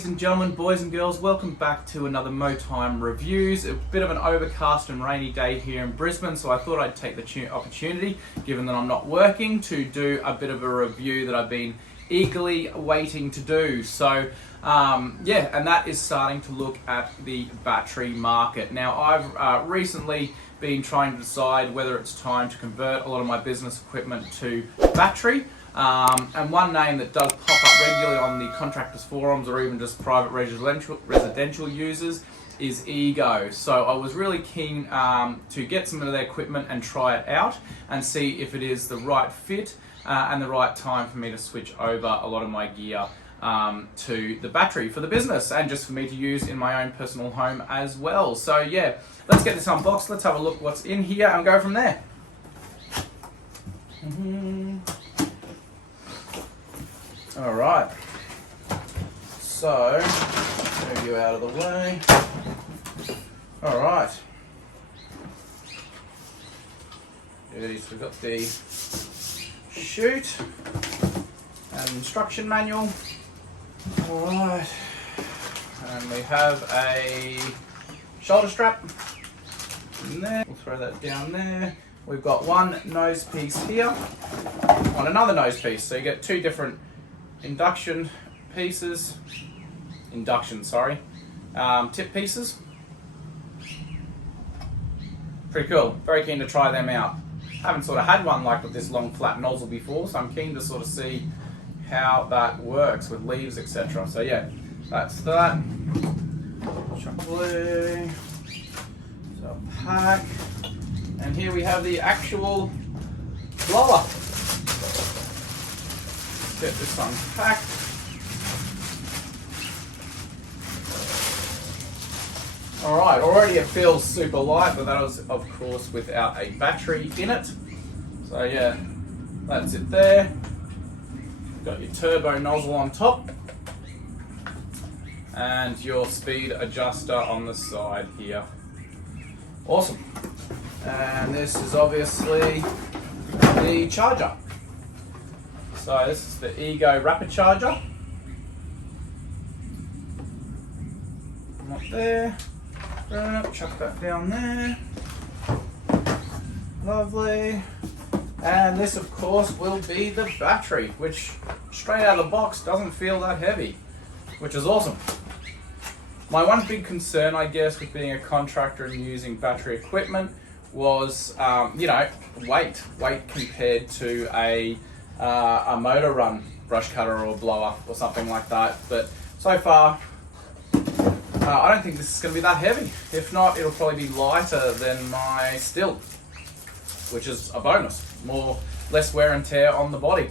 ladies and gentlemen, boys and girls, welcome back to another MOW TIME reviews. A bit of an overcast and rainy day here in Brisbane, so I thought I'd take the opportunity, given that I'm not working, to do a bit of a review that I've been eagerly waiting to do. So yeah, and that is starting to look at the battery market. Now, I've recently been trying to decide whether it's time to convert a lot of my business equipment to battery. And one name that does pop up regularly on the contractors forums or even just private residential users is Ego. So I was really keen to get some of their equipment and try it out and see if it is the right fit and the right time for me to switch over a lot of my gear to the battery for the business and just for me to use in my own personal home as well. So yeah, let's get this unboxed, let's have a look what's in here and go from there. All right, so move you out of the way. All right, we've got the chute and instruction manual. All right, and we have a shoulder strap in there. We'll throw that down there. We've got one nose piece here on another nose piece, so you get two different induction pieces, tip pieces. Pretty cool, very keen to try them out. Haven't sort of had one like with this long flat nozzle before, so I'm keen to sort of see how that works with leaves, etc. So yeah, that's that. Chocolate, so pack, and here we have the actual blower. Get this unpacked. Alright, already it feels super light, but that was of course without a battery in it. So yeah, that's it there. Got your turbo nozzle on top and your speed adjuster on the side here. Awesome. And this is obviously the charger. So this is the Ego rapid charger. Up there. Chuck that down there. Lovely. And this of course will be the battery, which straight out of the box doesn't feel that heavy, which is awesome. My one big concern, I guess, with being a contractor and using battery equipment was, weight compared to a motor run brush cutter or blower or something like that. But so far, I don't think this is going to be that heavy. If not, it'll probably be lighter than my still, which is a bonus. Less wear and tear on the body,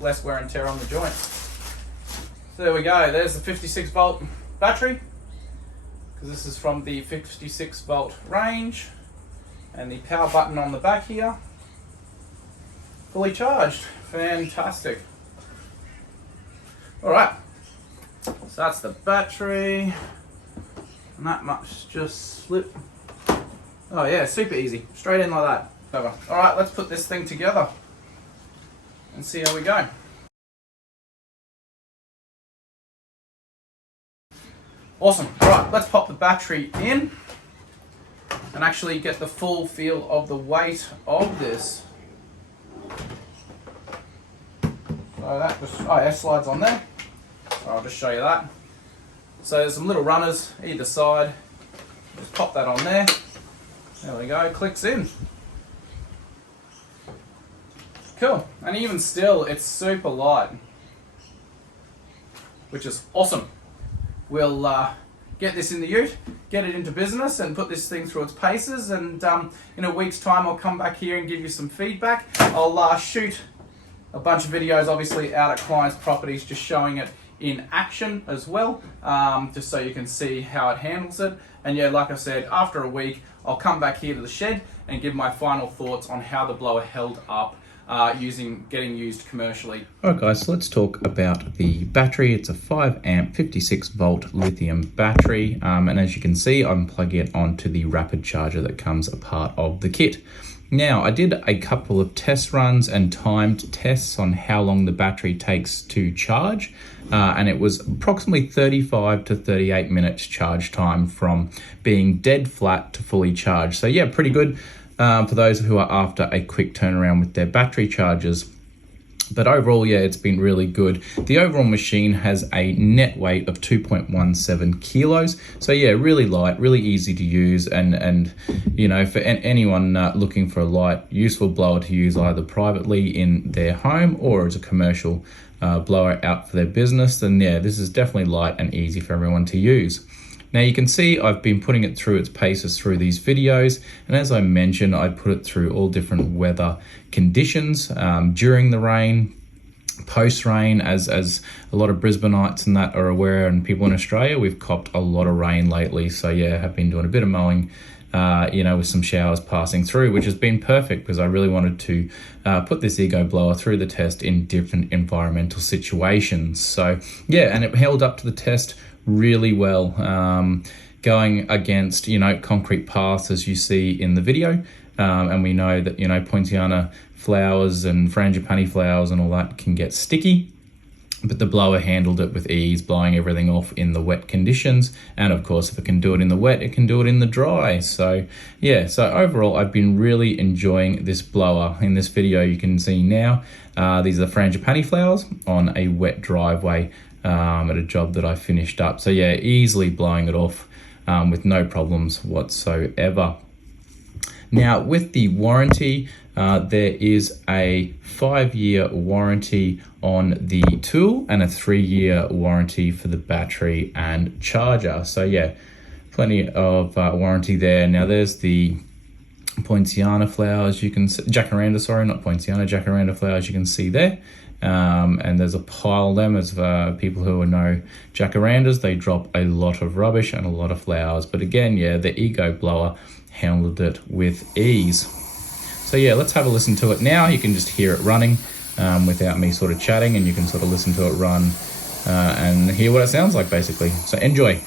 less wear and tear on the joints. So there we go. There's the 56 volt battery, because this is from the 56 volt range, and the power button on the back here. Fully charged. Fantastic. All right, so that's the battery, and that much just slip. Oh yeah, super easy, straight in like that. Over. All right, let's put this thing together and see how we go. Awesome. All right, let's pop the battery in and actually get the full feel of the weight of this. So that just, slides on there. So I'll just show you that. So there's some little runners either side. Just pop that on there. There we go, clicks in. Cool, and even still, it's super light, which is awesome. We'll get this in the ute, get it into business and put this thing through its paces, and in a week's time I'll come back here and give you some feedback. I'll shoot a bunch of videos obviously out at clients' properties just showing it in action as well, just so you can see how it handles it. And yeah, like I said, after a week I'll come back here to the shed and give my final thoughts on how the blower held up getting used commercially. Alright guys, so let's talk about the battery. It's a 5 amp 56 volt lithium battery, and as you can see I'm plugging it onto the rapid charger that comes a part of the kit. Now, I did a couple of test runs and timed tests on how long the battery takes to charge, and it was approximately 35 to 38 minutes charge time from being dead flat to fully charged. So yeah, pretty good for those who are after a quick turnaround with their battery chargers. But overall, yeah, it's been really good. The overall machine has a net weight of 2.17 kilos. So yeah, really light, really easy to use. And you know, for anyone looking for a light, useful blower to use either privately in their home or as a commercial blower out for their business, then yeah, this is definitely light and easy for everyone to use. Now you can see I've been putting it through its paces through these videos, and as I mentioned, I put it through all different weather conditions during the rain, post-rain, as a lot of Brisbaneites and that are aware, and people in Australia, we've copped a lot of rain lately. So yeah, have been doing a bit of mowing, you know, with some showers passing through, which has been perfect because I really wanted to put this Ego blower through the test in different environmental situations. So yeah, and it held up to the test really well, going against, you know, concrete paths as you see in the video, and we know that, you know, poinciana flowers and frangipani flowers and all that can get sticky, but the blower handled it with ease, blowing everything off in the wet conditions. And of course, if it can do it in the wet, it can do it in the dry. So yeah, so overall, I've been really enjoying this blower. In this video, you can see now, these are the frangipani flowers on a wet driveway at a job that I finished up. So yeah, easily blowing it off with no problems whatsoever. Now with the warranty, there is a 5-year warranty on the tool and a 3-year warranty for the battery and charger. So yeah, plenty of warranty there. Now there's the poinciana flowers, you can see, jacaranda, sorry, not poinciana, jacaranda flowers, you can see there. And there's a pile of them. As people who know jacarandas, they drop a lot of rubbish and a lot of flowers. But again, yeah, the Ego blower handled it with ease. So yeah, let's have a listen to it now. You can just hear it running without me sort of chatting, and you can sort of listen to it run and hear what it sounds like basically. So enjoy.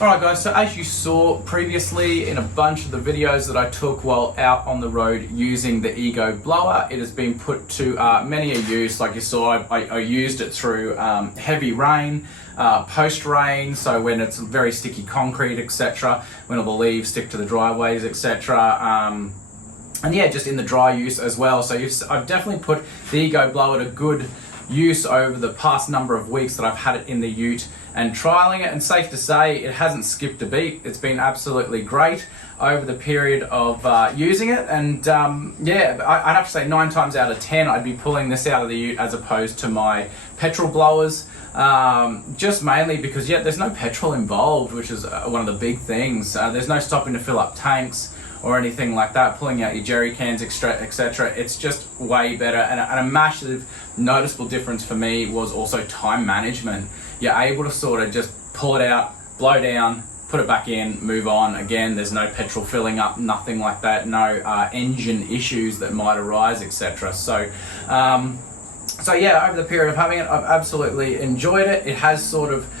Alright guys, so as you saw previously in a bunch of the videos that I took while out on the road using the Ego blower, it has been put to many a use. Like you saw, I used it through heavy rain, post-rain, so when it's very sticky concrete, etc., when all the leaves stick to the driveways, etc. And yeah, just in the dry use as well. So I've definitely put the Ego blower to good use over the past number of weeks that I've had it in the ute and trialing it, and safe to say it hasn't skipped a beat. It's been absolutely great over the period of using it, and yeah, I'd have to say 9 times out of 10 I'd be pulling this out of the ute as opposed to my petrol blowers, just mainly because yeah, there's no petrol involved, which is one of the big things. There's no stopping to fill up tanks or anything like that, pulling out your jerry cans, etc. It's just way better, and a massive noticeable difference for me was also time management. You're able to sort of just pull it out, blow down, put it back in, move on. Again, there's no petrol filling up, nothing like that, no engine issues that might arise, etc. So yeah, over the period of having it, I've absolutely enjoyed it. It has sort of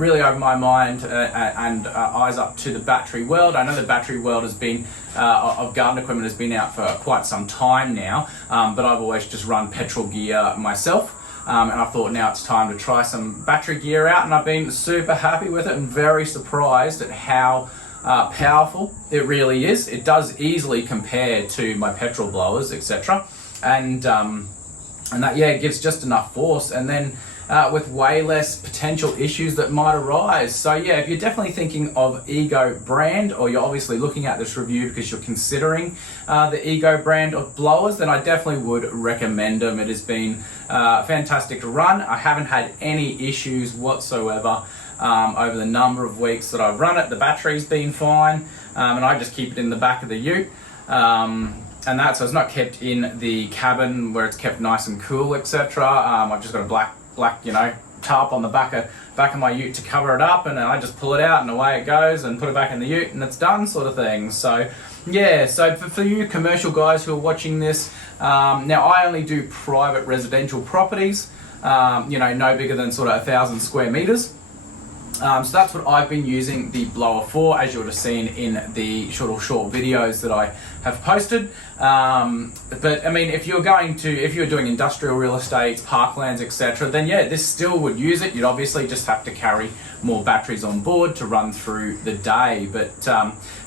really opened my mind and eyes up to the battery world. I know the battery world has been, of garden equipment has been out for quite some time now, but I've always just run petrol gear myself. And I thought now it's time to try some battery gear out, and I've been super happy with it and very surprised at how powerful it really is. It does easily compare to my petrol blowers, etc. And and that, yeah, it gives just enough force, and then with way less potential issues that might arise. So yeah, if you're definitely thinking of Ego brand, or you're obviously looking at this review because you're considering the Ego brand of blowers, then I definitely would recommend them. It has been fantastic to run. I haven't had any issues whatsoever over the number of weeks that I've run it. The battery's been fine, and I just keep it in the back of the ute. And that, so it's not kept in the cabin where it's kept nice and cool, etc. I've just got a black, tarp on the back of my ute to cover it up, and then I just pull it out and away it goes and put it back in the ute and it's done, sort of thing. So yeah, so for you commercial guys who are watching this, now I only do private residential properties, no bigger than sort of 1,000 square meters. So that's what I've been using the blower for, as you would have seen in the short videos that I have posted. But I mean, if you're doing industrial real estate, parklands, etc., then yeah, this still would use it. You'd obviously just have to carry more batteries on board to run through the day. But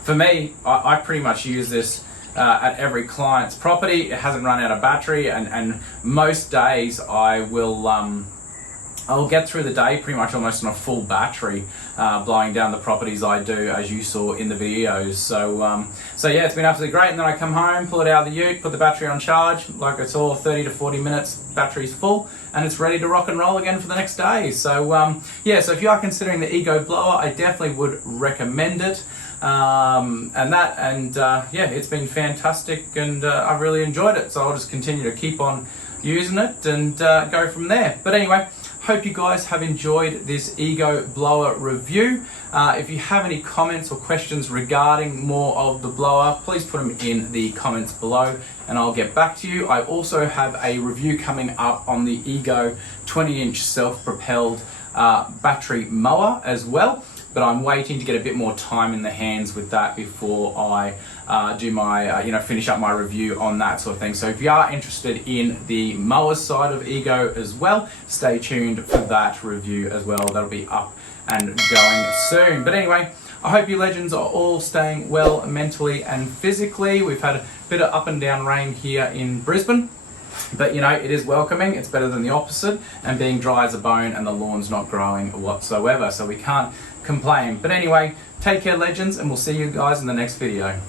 for me, I pretty much use this at every client's property. It hasn't run out of battery, and most days I'll get through the day pretty much almost on a full battery, blowing down the properties I do, as you saw in the videos. So yeah, it's been absolutely great. And then I come home, pull it out of the ute, put the battery on charge, like it's all 30 to 40 minutes, battery's full, and it's ready to rock and roll again for the next day. So yeah, so if you are considering the Ego blower, I definitely would recommend it. Yeah, it's been fantastic, and I've really enjoyed it. So I'll just continue to keep on using it and go from there. But anyway, hope you guys have enjoyed this Ego blower review. If you have any comments or questions regarding more of the blower, please put them in the comments below and I'll get back to you. I also have a review coming up on the Ego 20-inch self-propelled battery mower as well, but I'm waiting to get a bit more time in the hands with that before I do my, finish up my review on that sort of thing. So if you are interested in the mower side of Ego as well, stay tuned for that review as well. That'll be up and going soon. But anyway, I hope you legends are all staying well mentally and physically. We've had a bit of up and down rain here in Brisbane, but it is welcoming. It's better than the opposite, and being dry as a bone and the lawn's not growing whatsoever, so we can't complain. But anyway, take care legends, and we'll see you guys in the next video.